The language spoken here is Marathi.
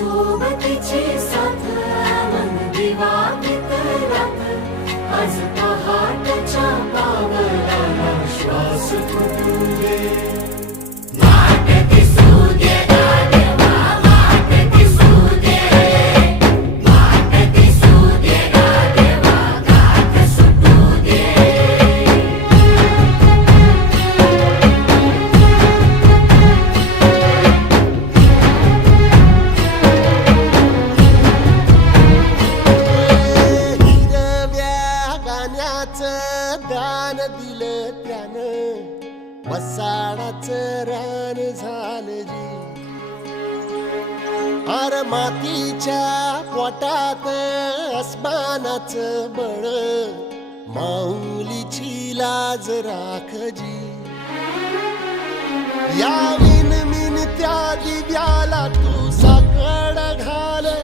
सोबतीची साथ मन दिवाळीत रात आज पहाटच्या पावलाला श्वास फुटू दे वाट दिसू दे गाढवा वाट दिसू दे वाट दिसू दे गाढवा गाठ सुटू दे दान दिलं त्यानं वसाडाचं रान झालं जी अर मातीच्या पोटात अस्मानाचं बळ माऊलीची लाज राखजी या विनमिन त्या दिव्याला